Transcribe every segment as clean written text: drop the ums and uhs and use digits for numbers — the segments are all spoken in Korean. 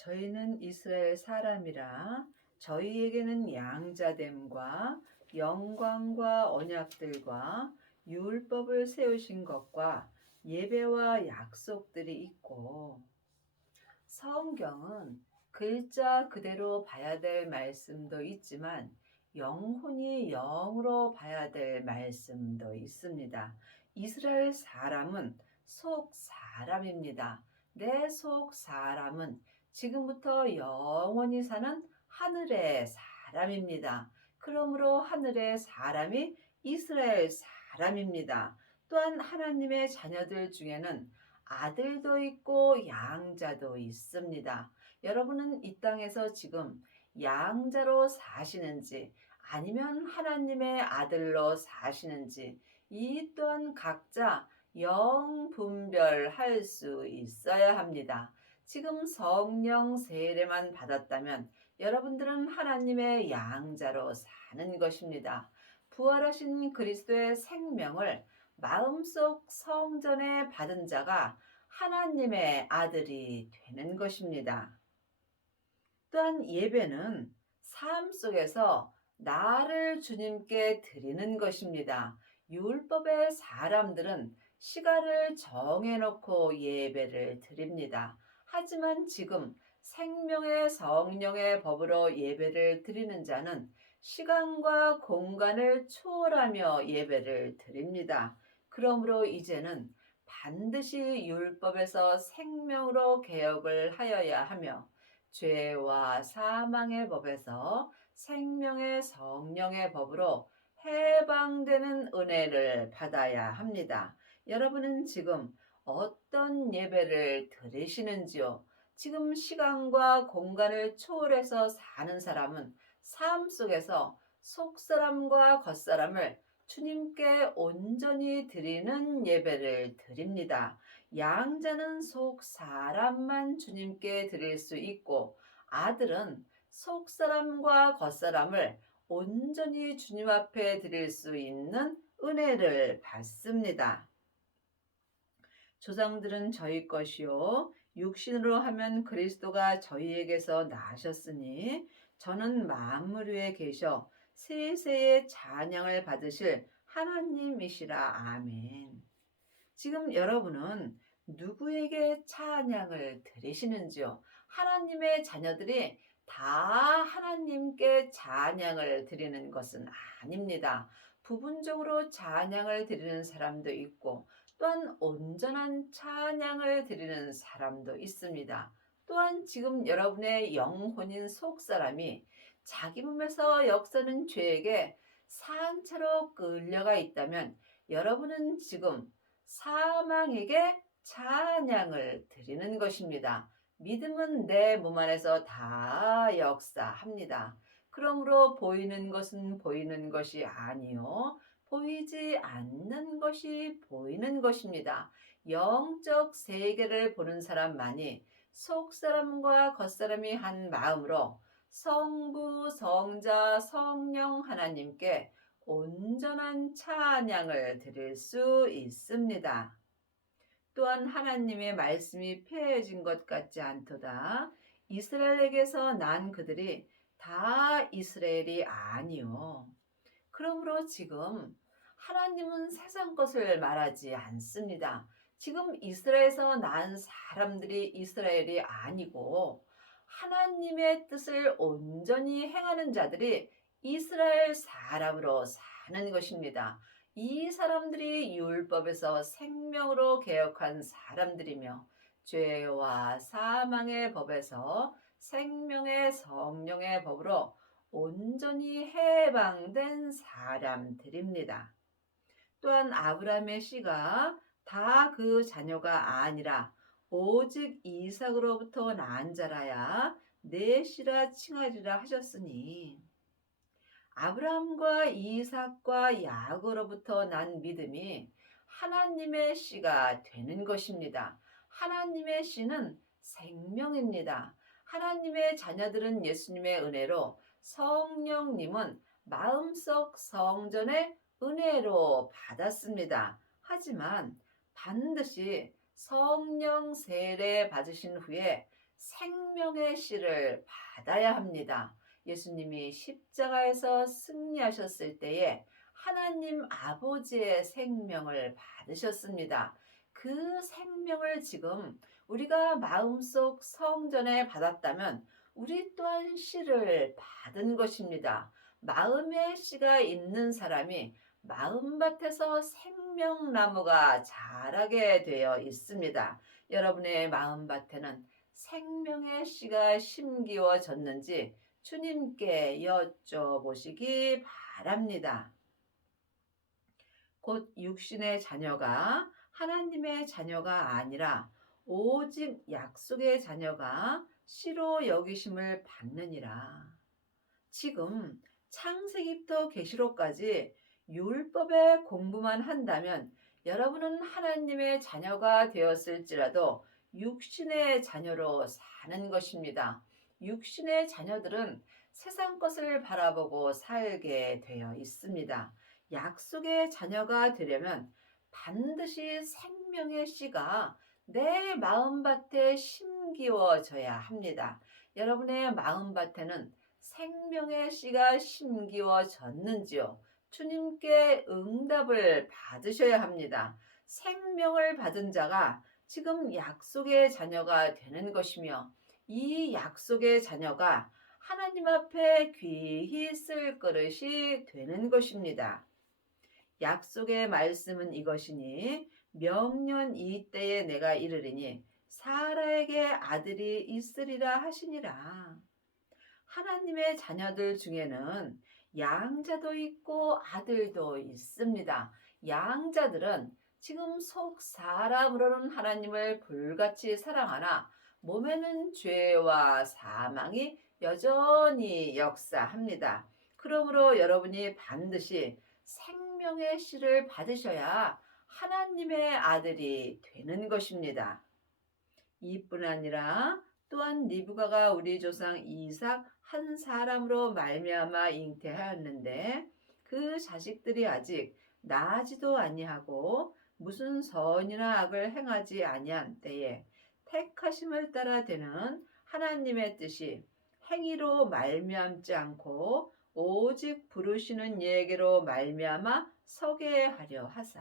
저희는 이스라엘 사람이라 저희에게는 양자됨과 영광과 언약들과 율법을 세우신 것과 예배와 약속들이 있고, 성경은 글자 그대로 봐야 될 말씀도 있지만 영혼이 영으로 봐야 될 말씀도 있습니다. 이스라엘 사람은 속 사람입니다. 내 속 사람은 지금부터 영원히 사는 하늘의 사람입니다. 그러므로 하늘의 사람이 이스라엘 사람입니다. 또한 하나님의 자녀들 중에는 아들도 있고 양자도 있습니다. 여러분은 이 땅에서 지금 양자로 사시는지 아니면 하나님의 아들로 사시는지 이 또한 각자 영분별할 수 있어야 합니다. 지금 성령 세례만 받았다면 여러분들은 하나님의 양자로 사는 것입니다. 부활하신 그리스도의 생명을 마음속 성전에 받은 자가 하나님의 아들이 되는 것입니다. 또한 예배는 삶 속에서 나를 주님께 드리는 것입니다. 율법의 사람들은 시간을 정해놓고 예배를 드립니다. 하지만 지금 생명의 성령의 법으로 예배를 드리는 자는 시간과 공간을 초월하며 예배를 드립니다. 그러므로 이제는 반드시 율법에서 생명으로 개혁을 하여야 하며 죄와 사망의 법에서 생명의 성령의 법으로 해방되는 은혜를 받아야 합니다. 여러분은 지금 어떤 예배를 드리시는지요? 지금 시간과 공간을 초월해서 사는 사람은 삶 속에서 속사람과 겉사람을 주님께 온전히 드리는 예배를 드립니다. 양자는 속 사람만 주님께 드릴 수 있고, 아들은 속 사람과 겉사람을 온전히 주님 앞에 드릴 수 있는 은혜를 받습니다. 조상들은 저희 것이요 육신으로 하면 그리스도가 저희에게서 나셨으니 저는 만물 위에 계셔 세세의 찬양을 받으실 하나님이시라. 아멘. 지금 여러분은 누구에게 찬양을 드리시는지요? 하나님의 자녀들이 다 하나님께 찬양을 드리는 것은 아닙니다. 부분적으로 찬양을 드리는 사람도 있고, 또한 온전한 찬양을 드리는 사람도 있습니다. 또한 지금 여러분의 영혼인 속사람이 자기 몸에서 역사는 죄에게 산채로 끌려가 있다면 여러분은 지금 사망에게 찬양을 드리는 것입니다. 믿음은 내 몸 안에서 다 역사합니다. 그러므로 보이는 것은 보이는 것이 아니요 보이지 않는 것이 보이는 것입니다. 영적 세계를 보는 사람만이 속사람과 겉사람이 한 마음으로 성부, 성자, 성령 하나님께 온전한 찬양을 드릴 수 있습니다. 또한 하나님의 말씀이 폐해진 것 같지 않도다. 이스라엘에게서 난 그들이 다 이스라엘이 아니요. 그러므로 지금 하나님은 세상 것을 말하지 않습니다. 지금 이스라엘에서 난 사람들이 이스라엘이 아니고 하나님의 뜻을 온전히 행하는 자들이 이스라엘 사람으로 사는 것입니다. 이 사람들이 율법에서 생명으로 개혁한 사람들이며 죄와 사망의 법에서 생명의 성령의 법으로 온전히 해방된 사람들입니다. 또한 아브라함의 씨가 다 그 자녀가 아니라 오직 이삭으로부터 난 자라야 내 씨라 칭하리라 하셨으니, 아브라함과 이삭과 야곱으로부터 난 믿음이 하나님의 씨가 되는 것입니다. 하나님의 씨는 생명입니다. 하나님의 자녀들은 예수님의 은혜로, 성령님은 마음속 성전의 은혜로 받았습니다. 하지만 반드시 성령 세례 받으신 후에 생명의 씨를 받아야 합니다. 예수님이 십자가에서 승리하셨을 때에 하나님 아버지의 생명을 받으셨습니다. 그 생명을 지금 우리가 마음속 성전에 받았다면 우리 또한 씨를 받은 것입니다. 마음의 씨가 있는 사람이 마음밭에서 생명나무가 자라게 되어 있습니다. 여러분의 마음밭에는 생명의 씨가 심기워졌는지 주님께 여쭤보시기 바랍니다. 곧 육신의 자녀가 하나님의 자녀가 아니라 오직 약속의 자녀가 씨로 여기심을 받느니라. 지금 창세기부터 계시록까지 율법의 공부만 한다면 여러분은 하나님의 자녀가 되었을지라도 육신의 자녀로 사는 것입니다. 육신의 자녀들은 세상 것을 바라보고 살게 되어 있습니다. 약속의 자녀가 되려면 반드시 생명의 씨가 내 마음밭에 심기워져야 합니다. 여러분의 마음밭에는 생명의 씨가 심기워졌는지요? 주님께 응답을 받으셔야 합니다. 생명을 받은 자가 지금 약속의 자녀가 되는 것이며 이 약속의 자녀가 하나님 앞에 귀히 쓸 그릇이 되는 것입니다. 약속의 말씀은 이것이니 명년 이때에 내가 이르리니 사라에게 아들이 있으리라 하시니라. 하나님의 자녀들 중에는 양자도 있고 아들도 있습니다. 양자들은 지금 속 사람으로는 하나님을 불같이 사랑하나 몸에는 죄와 사망이 여전히 역사합니다. 그러므로 여러분이 반드시 생명의 씨를 받으셔야 하나님의 아들이 되는 것입니다. 이뿐 아니라 또한 리브가가 우리 조상 이삭 한 사람으로 말미암아 잉태하였는데 그 자식들이 아직 나지도 아니하고 무슨 선이나 악을 행하지 아니한 때에 택하심을 따라 되는 하나님의 뜻이 행위로 말미암지 않고 오직 부르시는 예에게로 말미암아 서게 하려 하사.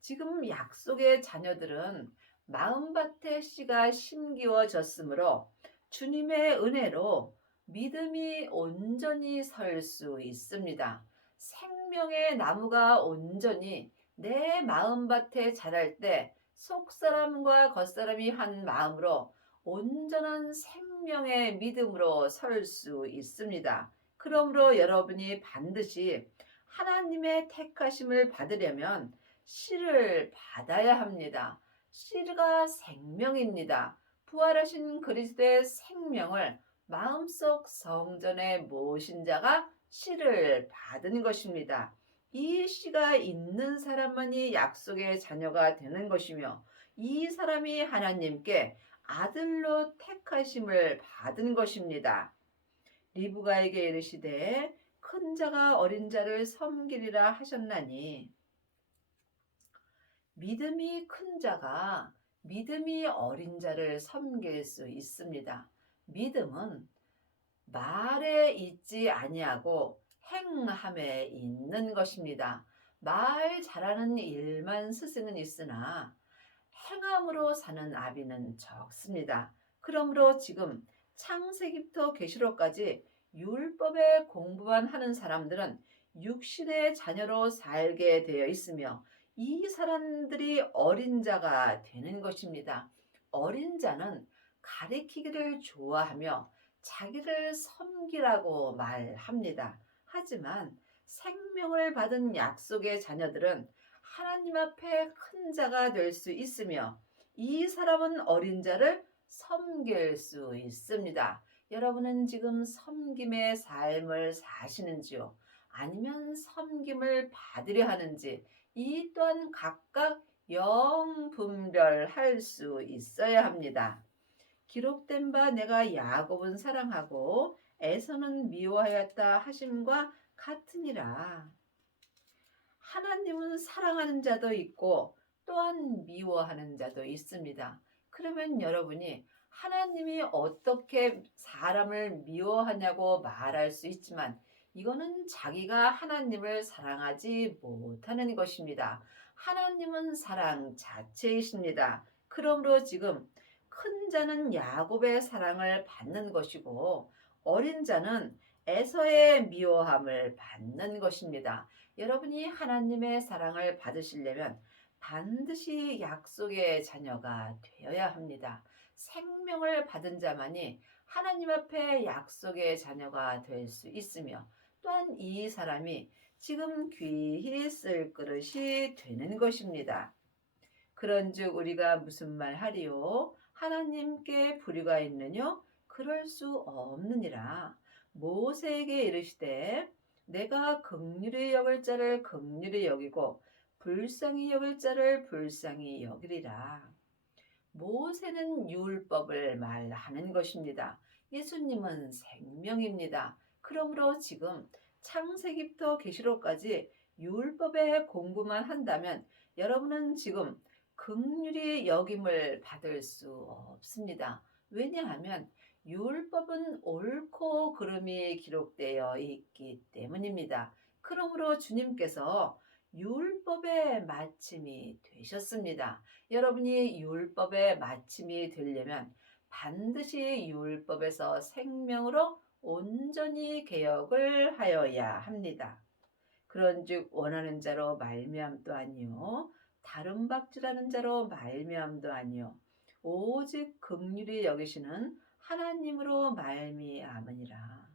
지금 약속의 자녀들은 마음밭에 씨가 심기워졌으므로 주님의 은혜로 믿음이 온전히 설 수 있습니다. 생명의 나무가 온전히 내 마음밭에 자랄 때 속사람과 겉사람이 한 마음으로 온전한 생명의 믿음으로 설 수 있습니다. 그러므로 여러분이 반드시 하나님의 택하심을 받으려면 씨를 받아야 합니다. 씨가 생명입니다. 부활하신 그리스도의 생명을 마음속 성전에 모신 자가 씨를 받은 것입니다. 이 씨가 있는 사람만이 약속의 자녀가 되는 것이며 이 사람이 하나님께 아들로 택하심을 받은 것입니다. 리브가에게 이르시되 큰 자가 어린 자를 섬기리라 하셨나니 믿음이 큰 자가 믿음이 어린 자를 섬길 수 있습니다. 믿음은 말에 있지 아니하고 행함에 있는 것입니다. 말 잘하는 일만 스승은 있으나 행함으로 사는 아비는 적습니다. 그러므로 지금 창세기부터 계시록까지 율법의 공부만 하는 사람들은 육신의 자녀로 살게 되어 있으며 이 사람들이 어린 자가 되는 것입니다. 어린 자는 가리키기를 좋아하며 자기를 섬기라고 말합니다. 하지만 생명을 받은 약속의 자녀들은 하나님 앞에 큰 자가 될 수 있으며 이 사람은 어린 자를 섬길 수 있습니다. 여러분은 지금 섬김의 삶을 사시는지요? 아니면 섬김을 받으려 하는지 이 또한 각각 영분별할 수 있어야 합니다. 기록된 바 내가 야곱은 사랑하고 에서는 미워하였다 하심과 같으니라. 하나님은 사랑하는 자도 있고 또한 미워하는 자도 있습니다. 그러면 여러분이 하나님이 어떻게 사람을 미워하냐고 말할 수 있지만 이거는 자기가 하나님을 사랑하지 못하는 것입니다. 하나님은 사랑 자체이십니다. 그러므로 지금 큰 자는 야곱의 사랑을 받는 것이고 어린 자는 에서의 미워함을 받는 것입니다. 여러분이 하나님의 사랑을 받으시려면 반드시 약속의 자녀가 되어야 합니다. 생명을 받은 자만이 하나님 앞에 약속의 자녀가 될 수 있으며 또한 이 사람이 지금 귀히 쓸 그릇이 되는 것입니다. 그런즉 우리가 무슨 말 하리요? 하나님께 불의가 있느뇨? 그럴 수 없느니라. 모세에게 이르시되 내가 긍휼히 여길 자를 긍휼히 여기고 불쌍히 여길 자를 불쌍히 여기리라. 모세는 율법을 말하는 것입니다. 예수님은 생명입니다. 그러므로 지금 창세기부터 계시록까지 율법의 공부만 한다면 여러분은 지금 긍휼히 여김을 받을 수 없습니다. 왜냐하면 율법은 옳고 그름이 기록되어 있기 때문입니다. 그러므로 주님께서 율법의 마침이 되셨습니다. 여러분이 율법의 마침이 되려면 반드시 율법에서 생명으로 온전히 개혁을 하여야 합니다. 그런즉 원하는 자로 말미암도 아니요 다른 박질하는 자로 말미암도 아니요 오직 긍휼히 여기시는 하나님으로 말미암으니라.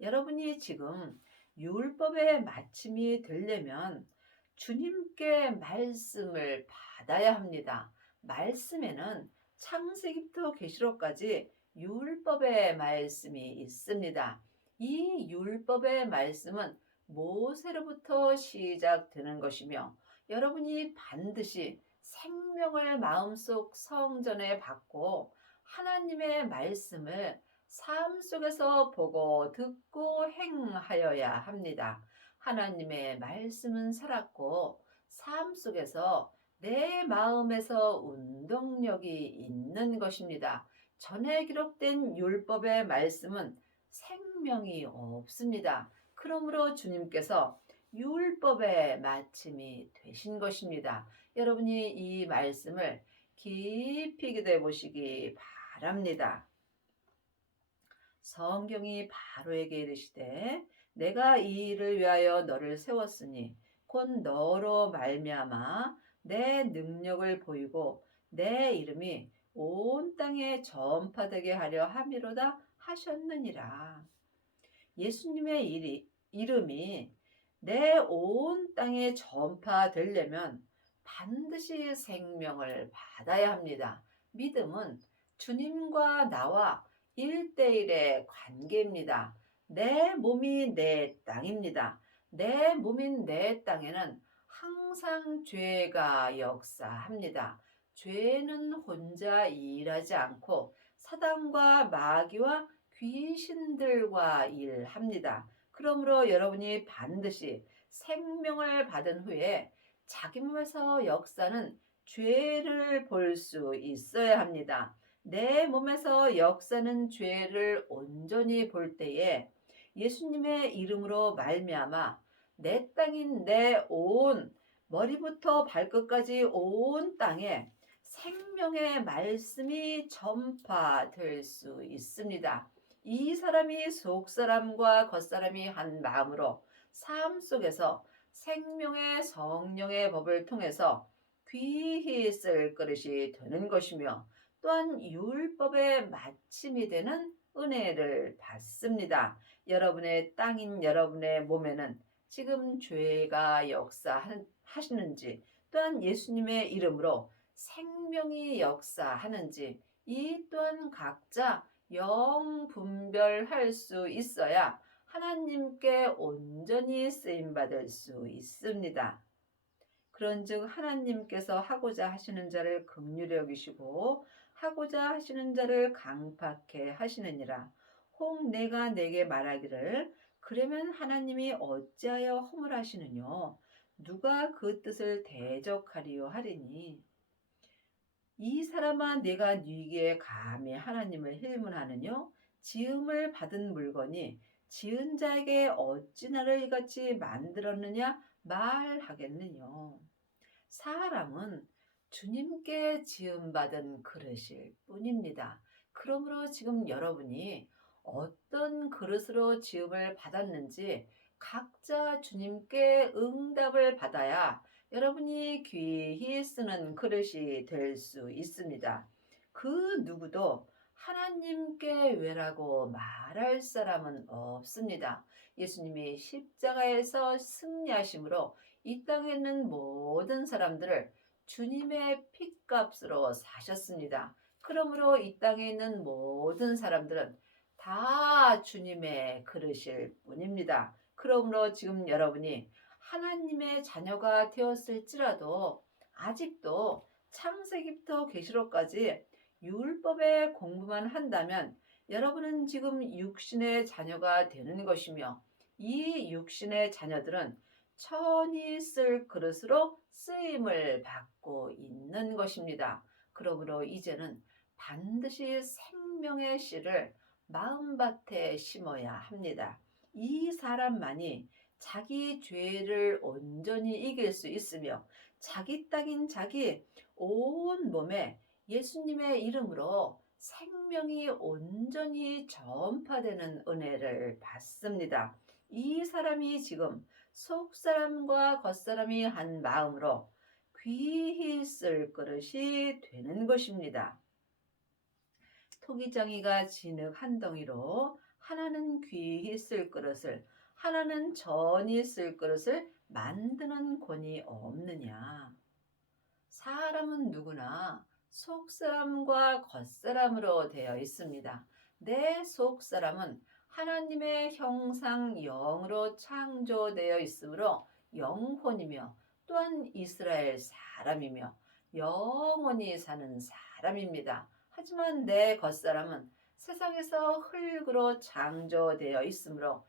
여러분이 지금 율법의 마침이 되려면 주님께 말씀을 받아야 합니다. 말씀에는 창세기부터 계시록까지 율법의 말씀이 있습니다. 이 율법의 말씀은 모세로부터 시작되는 것이며 여러분이 반드시 생명을 마음속 성전에 받고 하나님의 말씀을 삶 속에서 보고 듣고 행하여야 합니다. 하나님의 말씀은 살았고 삶 속에서 내 마음에서 운동력이 있는 것입니다. 전에 기록된 율법의 말씀은 생명이 없습니다. 그러므로 주님께서 율법의 마침이 되신 것입니다. 여러분이 이 말씀을 깊이 기도해 보시기 바랍니다. 성경이 바로에게 이르시되 내가 이 일을 위하여 너를 세웠으니 곧 너로 말미암아 내 능력을 보이고 내 이름이 온 땅에 전파되게 하려 함이로다 하셨느니라. 예수님의 이름이 내 온 땅에 전파되려면 반드시 생명을 받아야 합니다. 믿음은 주님과 나와 1대1의 관계입니다. 내 몸이 내 땅입니다. 내 몸인 내 땅에는 항상 죄가 역사합니다. 죄는 혼자 일하지 않고 사단과 마귀와 귀신들과 일합니다. 그러므로 여러분이 반드시 생명을 받은 후에 자기 몸에서 역사는 죄를 볼 수 있어야 합니다. 내 몸에서 역사는 죄를 온전히 볼 때에 예수님의 이름으로 말미암아 내 땅인 내 온 머리부터 발끝까지 온 땅에 생명의 말씀이 전파될 수 있습니다. 이 사람이 속사람과 겉사람이 한 마음으로 삶 속에서 생명의 성령의 법을 통해서 귀히 쓸 그릇이 되는 것이며 또한 율법의 마침이 되는 은혜를 받습니다. 여러분의 땅인 여러분의 몸에는 지금 죄가 역사하시는지 또한 예수님의 이름으로 생명이 역사하는지 이 또한 각자 영 분별할 수 있어야 하나님께 온전히 쓰임받을 수 있습니다. 그런즉 하나님께서 하고자 하시는 자를 긍휼히 여기시고 하고자 하시는 자를 강팍해 하시느니라. 혹 내가 내게 말하기를 그러면 하나님이 어찌하여 허물하시느뇨? 누가 그 뜻을 대적하리요 하리니 이 사람아 내가 네게 감히 하나님을 힐문하느뇨 지음을 받은 물건이 지은 자에게 어찌 나를 이같이 만들었느냐 말하겠느뇨. 사람은 주님께 지음받은 그릇일 뿐입니다. 그러므로 지금 여러분이 어떤 그릇으로 지음을 받았는지 각자 주님께 응답을 받아야 여러분이 귀히 쓰는 그릇이 될 수 있습니다. 그 누구도 하나님께 외라고 말할 사람은 없습니다. 예수님이 십자가에서 승리하심으로 이 땅에 있는 모든 사람들을 주님의 핏값으로 사셨습니다. 그러므로 이 땅에 있는 모든 사람들은 다 주님의 그릇일 뿐입니다. 그러므로 지금 여러분이 하나님의 자녀가 되었을지라도 아직도 창세기부터 계시록까지 율법의 공부만 한다면 여러분은 지금 육신의 자녀가 되는 것이며 이 육신의 자녀들은 천이 쓸 그릇으로 쓰임을 받고 있는 것입니다. 그러므로 이제는 반드시 생명의 씨를 마음밭에 심어야 합니다. 이 사람만이 자기 죄를 온전히 이길 수 있으며 자기 땅인 자기 온 몸에 예수님의 이름으로 생명이 온전히 전파되는 은혜를 받습니다. 이 사람이 지금 속사람과 겉사람이 한 마음으로 귀히 쓸 그릇이 되는 것입니다. 토기장이가 진흙 한 덩이로 하나는 귀히 쓸 그릇을 하나는 전이 쓸 그릇을 만드는 권이 없느냐. 사람은 누구나 속사람과 겉사람으로 되어 있습니다. 내 속사람은 하나님의 형상 영으로 창조되어 있으므로 영혼이며 또한 이스라엘 사람이며 영원히 사는 사람입니다. 하지만 내 겉사람은 세상에서 흙으로 창조되어 있으므로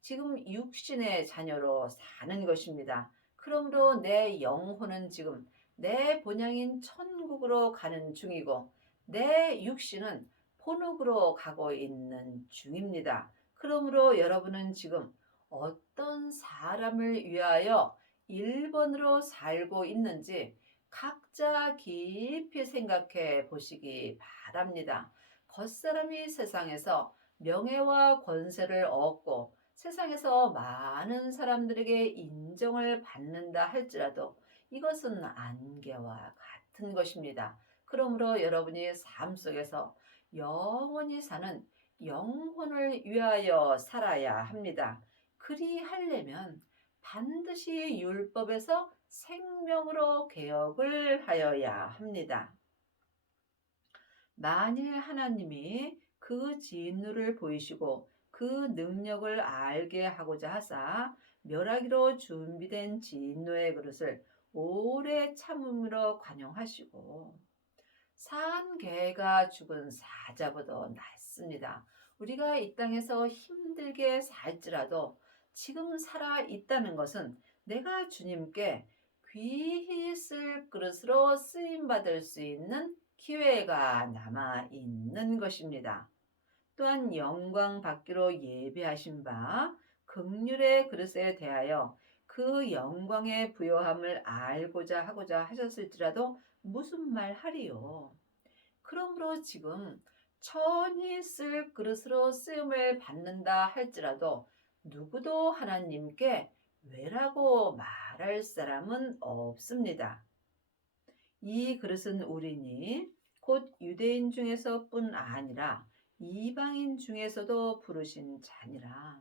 지금 육신의 자녀로 사는 것입니다. 그러므로 내 영혼은 지금 내 본향인 천국으로 가는 중이고 내 육신은 본국으로 가고 있는 중입니다. 그러므로 여러분은 지금 어떤 사람을 위하여 1번으로 살고 있는지 각자 깊이 생각해 보시기 바랍니다. 겉사람이 세상에서 명예와 권세를 얻고 세상에서 많은 사람들에게 인정을 받는다 할지라도 이것은 안개와 같은 것입니다. 그러므로 여러분이 삶 속에서 영원히 사는 영혼을 위하여 살아야 합니다. 그리하려면 반드시 율법에서 생명으로 개혁을 하여야 합니다. 만일 하나님이 그 진노를 보이시고 그 능력을 알게 하고자 하사 멸하기로 준비된 진노의 그릇을 오래 참음으로 관용하시고 산 개가 죽은 사자보다 낫습니다. 우리가 이 땅에서 힘들게 살지라도 지금 살아 있다는 것은 내가 주님께 귀히 쓸 그릇으로 쓰임받을 수 있는 기회가 남아 있는 것입니다. 또한 영광 받기로 예비하신 바 긍휼의 그릇에 대하여 그 영광의 부요함을 알고자 하고자 하셨을지라도 무슨 말 하리요. 그러므로 지금 천이 쓸 그릇으로 쓰임을 받는다 할지라도 누구도 하나님께 왜라고 말할 사람은 없습니다. 이 그릇은 우리니 곧 유대인 중에서뿐 아니라 이방인 중에서도 부르신 자니라.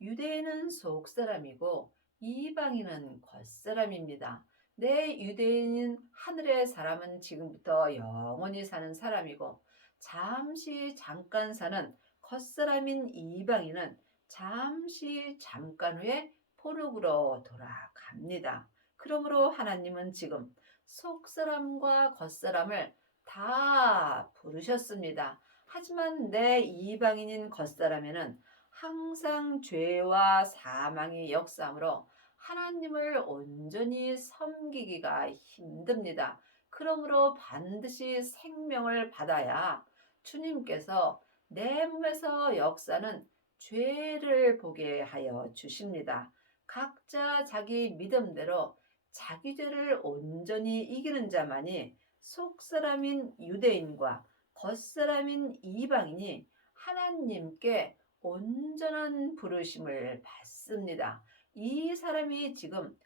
유대인은 속사람이고 이방인은 겉사람입니다. 내 유대인인 하늘의 사람은 지금부터 영원히 사는 사람이고 잠시 잠깐 사는 겉사람인 이방인은 잠시 잠깐 후에 포룩으로 돌아갑니다. 그러므로 하나님은 지금 속사람과 겉사람을 다 부르셨습니다. 하지만 내 이방인인 겉사람에는 항상 죄와 사망이 역사하므로 하나님을 온전히 섬기기가 힘듭니다. 그러므로 반드시 생명을 받아야 주님께서 내 몸에서 역사는 죄를 보게 하여 주십니다. 각자 자기 믿음대로 자기 죄를 온전히 이기는 자만이 속사람인 유대인과 겉사람인 이방인이 하나님께 온전한 부르심을 받습니다. 이 사람이 지금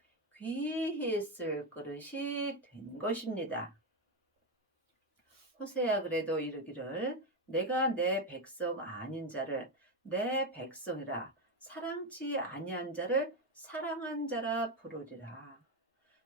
귀히 쓸 그릇이 된 것입니다. 호세야 그래도 이르기를 내가 내 백성 아닌 자를 내 백성이라 사랑치 아니한 자를 사랑한 자라 부르리라.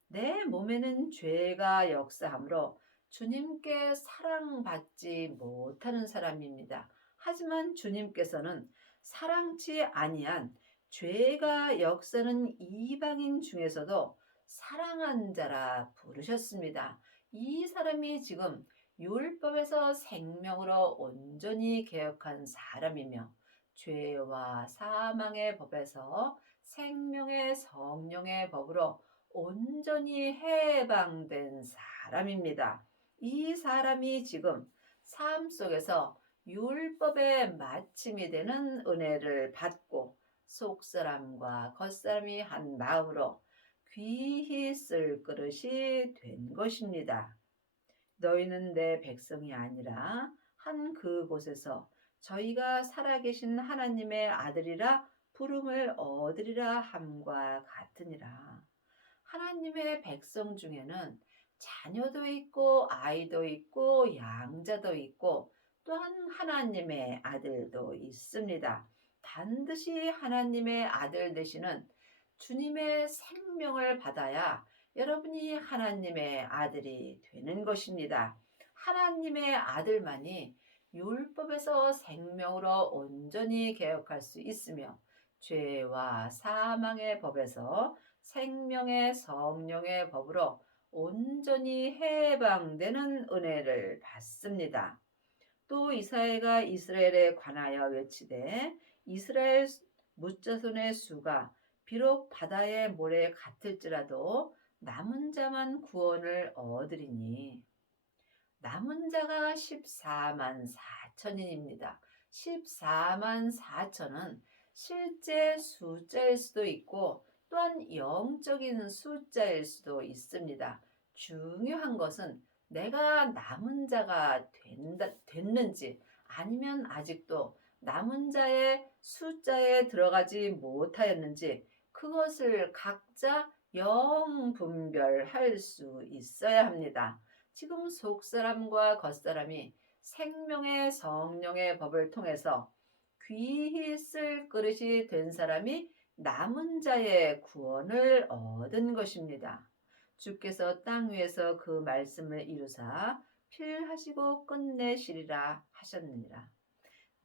내 몸에는 죄가 역사하므로 주님께 사랑받지 못하는 사람입니다. 하지만 주님께서는 사랑치 아니한 죄가 역사는 이방인 중에서도 사랑한 자라 부르셨습니다. 이 사람이 지금 율법에서 생명으로 온전히 개혁한 사람이며 죄와 사망의 법에서 생명의 성령의 법으로 온전히 해방된 사람입니다. 이 사람이 지금 삶 속에서 율법의 마침이 되는 은혜를 받고 속사람과 겉사람이 한 마음으로 귀히 쓸 그릇이 된 것입니다. 너희는 내 백성이 아니라 한 그곳에서 저희가 살아계신 하나님의 아들이라 부름을 얻으리라 함과 같으니라. 하나님의 백성 중에는 자녀도 있고 아이도 있고 양자도 있고 또한 하나님의 아들도 있습니다. 반드시 하나님의 아들 되시는 주님의 생명을 받아야 여러분이 하나님의 아들이 되는 것입니다. 하나님의 아들만이 율법에서 생명으로 온전히 개혁할 수 있으며 죄와 사망의 법에서 생명의 성령의 법으로 온전히 해방되는 은혜를 받습니다. 또 이사야가 이스라엘에 관하여 외치되 이스라엘 무자손의 수가 비록 바다의 모래 같을지라도 남은 자만 구원을 얻으리니 남은 자가 14만 4천인입니다. 14만 4천은 실제 숫자일 수도 있고 또한 영적인 숫자일 수도 있습니다. 중요한 것은 내가 남은 자가 됐는지 아니면 아직도 남은 자의 숫자에 들어가지 못하였는지 그것을 각자 영분별할 수 있어야 합니다. 지금 속사람과 겉사람이 생명의 성령의 법을 통해서 귀히 쓸 그릇이 된 사람이 남은 자의 구원을 얻은 것입니다. 주께서 땅 위에서 그 말씀을 이루사 필하시고 끝내시리라 하셨느니라.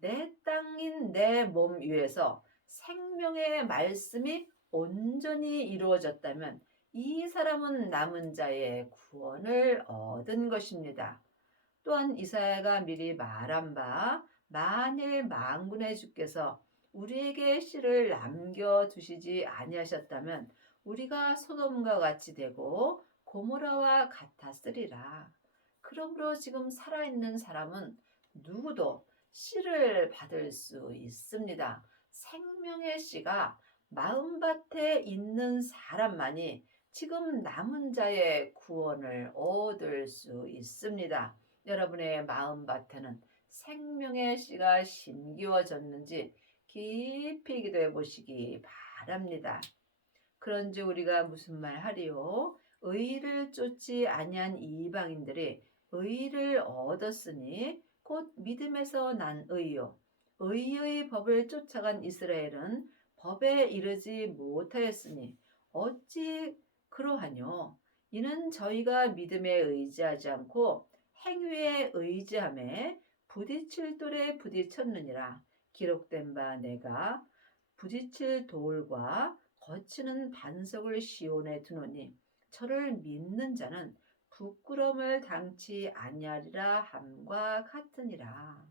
내 땅인 내 몸 위에서 생명의 말씀이 온전히 이루어졌다면 이 사람은 남은 자의 구원을 얻은 것입니다. 또한 이사야가 미리 말한 바 만일 만군의 주께서 우리에게 씨를 남겨두시지 아니하셨다면 우리가 소돔과 같이 되고 고모라와 같았으리라. 그러므로 지금 살아있는 사람은 누구도 씨를 받을 수 있습니다. 생명의 씨가 마음밭에 있는 사람만이 지금 남은 자의 구원을 얻을 수 있습니다. 여러분의 마음밭에는 생명의 씨가 심기워졌는지 깊이 기도해 보시기 바랍니다. 그런지 우리가 무슨 말 하리요? 의를 쫓지 아니한 이방인들이 의를 얻었으니 곧 믿음에서 난 의요. 의의 법을 쫓아간 이스라엘은 법에 이르지 못하였으니 어찌 그러하뇨? 이는 저희가 믿음에 의지하지 않고 행위에 의지함에 부딪힐 돌에 부딪혔느니라. 기록된 바 내가 부딪힐 돌과 거치는 반석을 시온에 두노니 저를 믿는 자는 부끄러움을 당치 아니하리라 함과 같으니라.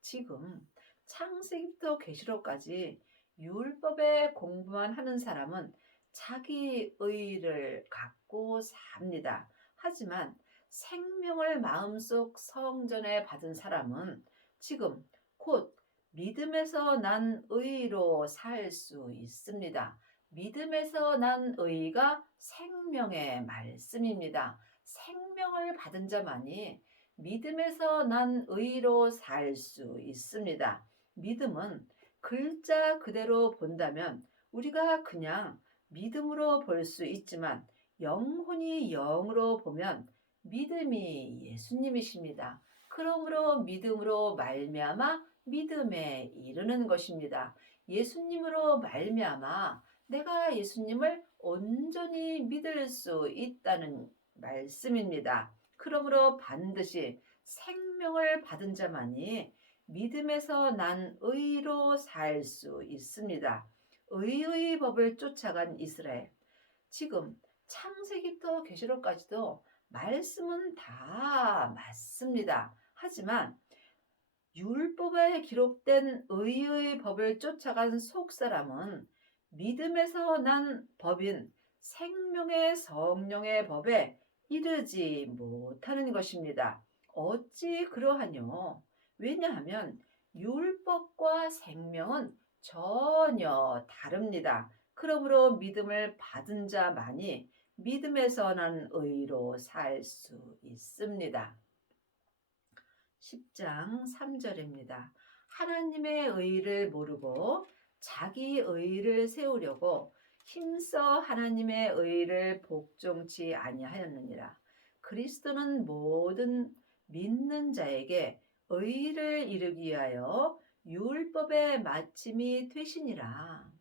지금 창세기부터 계시록까지 율법의 공부만 하는 사람은 자기 의를 갖고 삽니다. 하지만 생명을 마음속 성전에 받은 사람은 지금 곧 믿음에서 난 의로 살 수 있습니다. 믿음에서 난 의가 생명의 말씀입니다. 생명을 받은 자만이 믿음에서 난 의로 살 수 있습니다. 믿음은 글자 그대로 본다면 우리가 그냥 믿음으로 볼 수 있지만 영혼이 영으로 보면 믿음이 예수님이십니다. 그러므로 믿음으로 말미암아 믿음에 이르는 것입니다. 예수님으로 말미암아 내가 예수님을 온전히 믿을 수 있다는 말씀입니다. 그러므로 반드시 생명을 받은 자만이 믿음에서 난 의로 살 수 있습니다. 의의 법을 쫓아간 이스라엘. 지금 창세기부터 계시록까지도 말씀은 다 맞습니다. 하지만 율법에 기록된 의의 법을 쫓아간 속사람은 믿음에서 난 법인 생명의 성령의 법에 이르지 못하는 것입니다. 어찌 그러하뇨? 왜냐하면 율법과 생명은 전혀 다릅니다. 그러므로 믿음을 받은 자만이 믿음에서 난 의로 살 수 있습니다. 10장 3절입니다. 하나님의 의를 모르고 자기 의를 세우려고 힘써 하나님의 의를 복종치 아니하였느니라. 그리스도는 모든 믿는 자에게 의를 이루기 위하여 율법의 마침이 되시니라.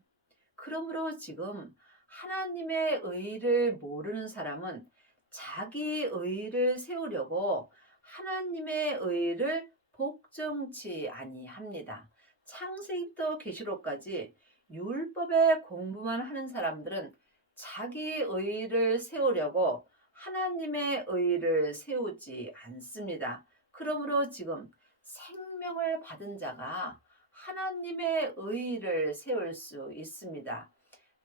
그러므로 지금 하나님의 의를 모르는 사람은 자기 의를 세우려고 하나님의 의를 복종치 아니합니다. 창세기부터 계시록까지 율법의 공부만 하는 사람들은 자기 의를 세우려고 하나님의 의를 세우지 않습니다. 그러므로 지금 생명을 받은 자가 하나님의 의를 세울 수 있습니다.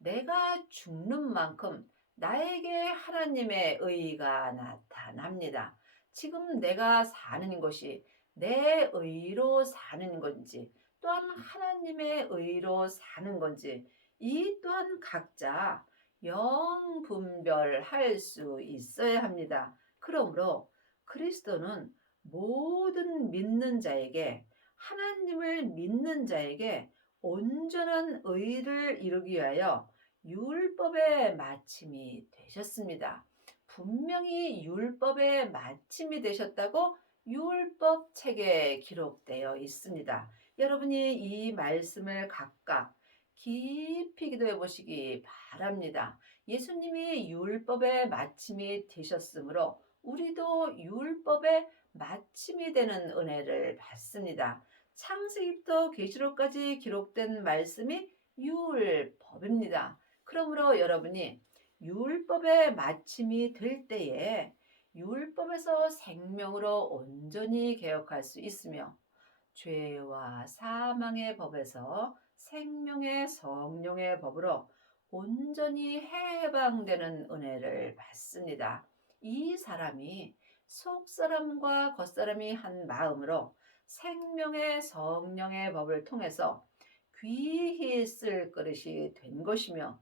내가 죽는 만큼 나에게 하나님의 의가 나타납니다. 지금 내가 사는 것이 내 의로 사는 건지 또한 하나님의 의로 사는 건지 이 또한 각자 영분별할 수 있어야 합니다. 그러므로 그리스도는 모든 믿는 자에게 하나님을 믿는 자에게 온전한 의를 이루기 위하여 율법의 마침이 되셨습니다. 분명히 율법의 마침이 되셨다고 율법 책에 기록되어 있습니다. 여러분이 이 말씀을 각각 깊이 기도해 보시기 바랍니다. 예수님이 율법의 마침이 되셨으므로 우리도 율법의 마침이 되는 은혜를 받습니다. 창세기부터 계시록까지 기록된 말씀이 율법입니다. 그러므로 여러분이 율법의 마침이 될 때에 율법에서 생명으로 온전히 개혁할 수 있으며 죄와 사망의 법에서 생명의 성령의 법으로 온전히 해방되는 은혜를 받습니다. 이 사람이 속사람과 겉사람이 한 마음으로 생명의 성령의 법을 통해서 귀히 쓸 그릇이 된 것이며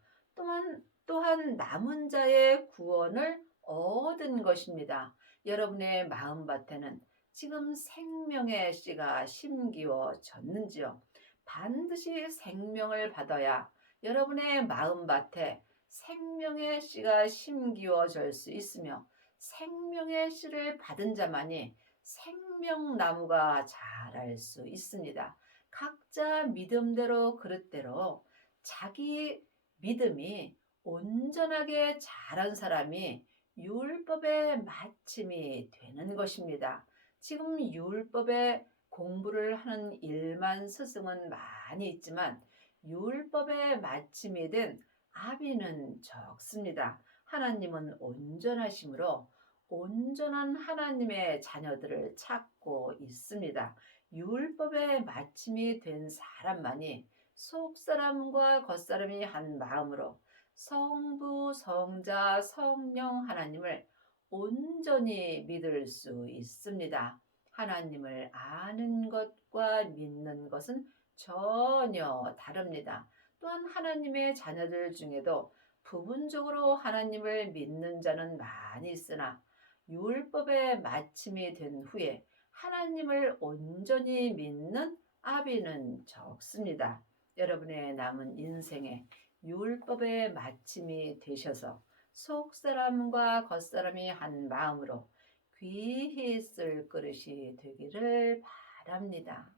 또한 남은 자의 구원을 얻은 것입니다. 여러분의 마음밭에는 지금 생명의 씨가 심기워졌는지요? 반드시 생명을 받아야 여러분의 마음밭에 생명의 씨가 심기워질 수 있으며 생명의 씨를 받은 자만이 생명나무가 자랄 수 있습니다. 각자 믿음대로 그릇대로 자기 믿음이 온전하게 자란 사람이 율법의 마침이 되는 것입니다. 지금 율법의 공부를 하는 일만 스승은 많이 있지만 율법의 마침이 된 아비는 적습니다. 하나님은 온전하심으로 온전한 하나님의 자녀들을 찾고 있습니다. 율법의 마침이 된 사람만이 속사람과 겉사람이 한 마음으로 성부, 성자, 성령 하나님을 온전히 믿을 수 있습니다. 하나님을 아는 것과 믿는 것은 전혀 다릅니다. 또한 하나님의 자녀들 중에도 부분적으로 하나님을 믿는 자는 많이 있으나 율법의 마침이 된 후에 하나님을 온전히 믿는 아비는 적습니다. 여러분의 남은 인생에 율법의 마침이 되셔서 속사람과 겉사람이 한 마음으로 귀히 쓸 그릇이 되기를 바랍니다.